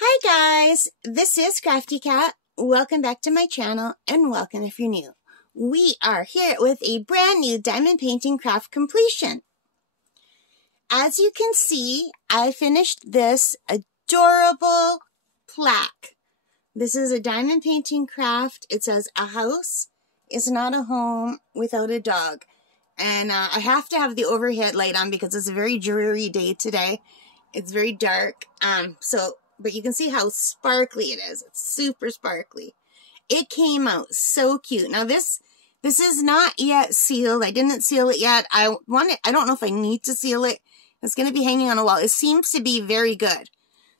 Hi guys, this is Crafty Cat. Welcome back to my channel and welcome if you're new. We are here with a brand new diamond painting craft completion. As you can see, I finished this adorable plaque. This is a diamond painting craft. It says, "A house is not a home without a dog." And I have to have the overhead light on because it's a very dreary day today. It's very dark. But you can see how sparkly it is. It's super sparkly. It came out so cute. Now this is not yet sealed. I didn't seal it yet. I don't know if I need to seal it. It's going to be hanging on a wall. It seems to be very good.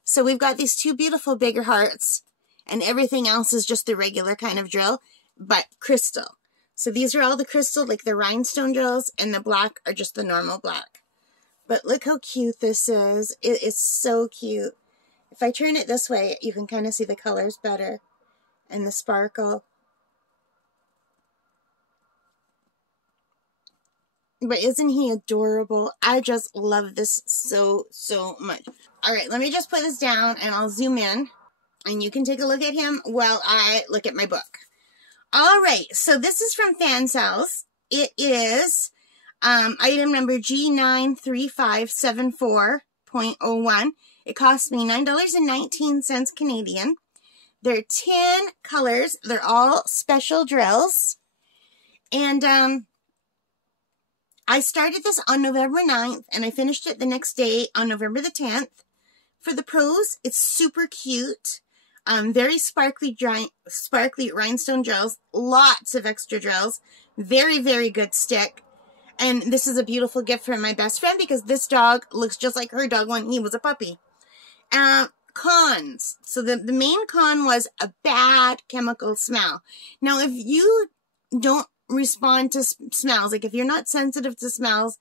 So we've got these two beautiful bigger hearts, and everything else is just the regular kind of drill, but crystal. So these are all the crystal, like the rhinestone drills, and the black are just the normal black. But look how cute this is. It is so cute. If I turn it this way, you can kind of see the colors better and the sparkle. But isn't he adorable? I just love this so much. All right, let me just put this down and I'll zoom in and you can take a look at him while I look at my book. All right, so this is from Fansells. It is item number G93574.01. It cost me $9.19 Canadian. There are 10 colors. They're all special drills. And I started this on November 9th, and I finished it the next day on November the 10th. For the pros, it's super cute. Very sparkly rhinestone drills. Lots of extra drills. Very good stick. And this is a beautiful gift from my best friend because this dog looks just like her dog when he was a puppy. Cons. So the main con was a bad chemical smell. Now, if you don't respond to smells, like if you're not sensitive to smells,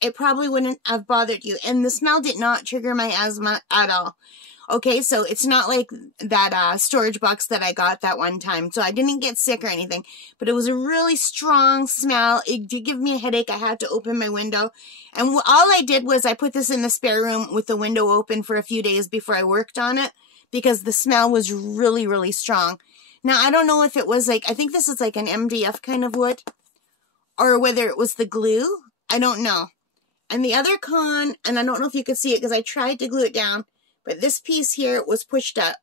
it probably wouldn't have bothered you. And the smell did not trigger my asthma at all. Okay, so it's not like that storage box that I got that one time. So I didn't get sick or anything, but it was a really strong smell. It did give me a headache. I had to open my window. And all I did was I put this in the spare room with the window open for a few days before I worked on it because the smell was really strong. Now, I don't know if it was like, I think this is like an MDF kind of wood or whether it was the glue. I don't know. And the other con, and I don't know if you could see it because I tried to glue it down, but this piece here was pushed up,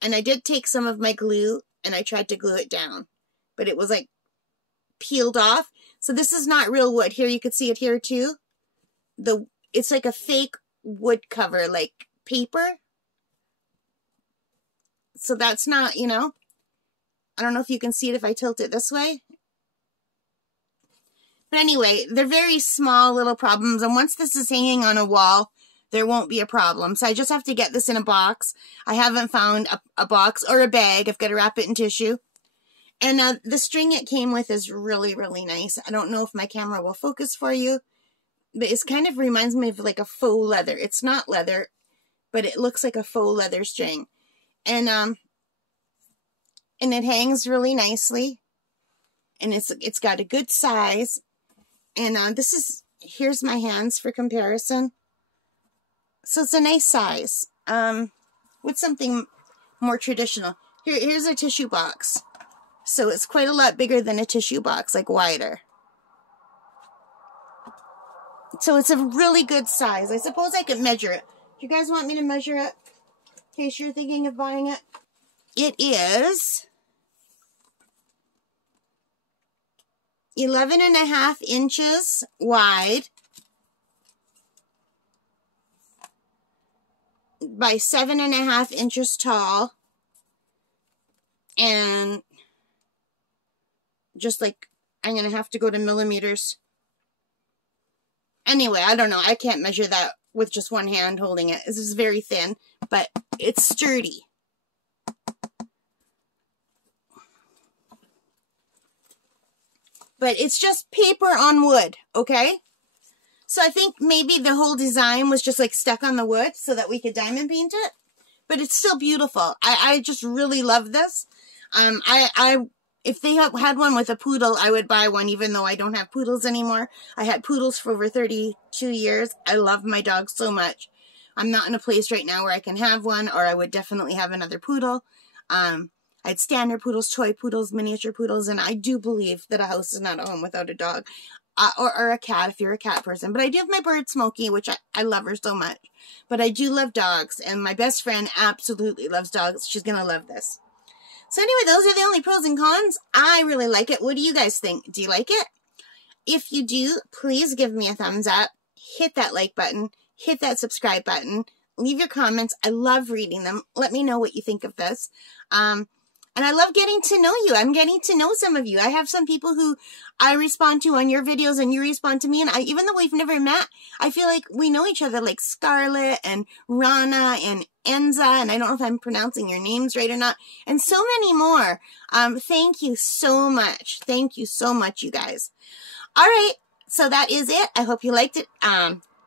and I did take some of my glue, and I tried to glue it down, but it was like peeled off. So this is not real wood. Here, you could see it here too. It's like a fake wood cover, like paper. So that's not, you know, I don't know if you can see it if I tilt it this way. But anyway, they're very small little problems, and once this is hanging on a wall, there won't be a problem. So I just have to get this in a box. I haven't found a box or a bag. I've got to wrap it in tissue. And the string it came with is really nice. I don't know if my camera will focus for you, but it kind of reminds me of like a faux leather. It's not leather, but it looks like a faux leather string. And it hangs really nicely. And it's got a good size. And here's my hands for comparison. So it's a nice size, with something more traditional. Here's a tissue box. So it's quite a lot bigger than a tissue box, like wider. So it's a really good size. I suppose I could measure it. Do you guys want me to measure it in case you're thinking of buying it? It is 11.5 inches wide by 7.5 inches tall, and just like, I'm going to have to go to millimeters. Anyway, I don't know. I can't measure that with just one hand holding it. This is very thin, but it's sturdy. But it's just paper on wood, okay? So I think maybe the whole design was just like stuck on the wood so that we could diamond paint it. But it's still beautiful. I just really love this. If they had one with a poodle, I would buy one, even though I don't have poodles anymore. I had poodles for over 32 years. I love my dog so much. I'm not in a place right now where I can have one, or I would definitely have another poodle. I had standard poodles, toy poodles, miniature poodles, and I do believe that a house is not a home without a dog. Or a cat if you're a cat person. But I do have my bird Smokey, which I love her so much. But I do love dogs, and my best friend absolutely loves dogs. She's going to love this. So anyway, those are the only pros and cons. I really like it. What do you guys think? Do you like it? If you do, please give me a thumbs up. Hit that like button. Hit that subscribe button. Leave your comments. I love reading them. Let me know what you think of this. And I love getting to know you. I'm getting to know some of you. I have some people who I respond to on your videos and you respond to me. And even though we've never met, I feel like we know each other, like Scarlett and Rana and Enza. And I don't know if I'm pronouncing your names right or not. And so many more. Thank you so much. Thank you so much, you guys. All right. So that is it. I hope you liked it.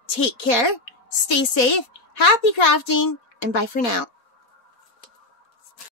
Take care. Stay safe. Happy crafting. And bye for now.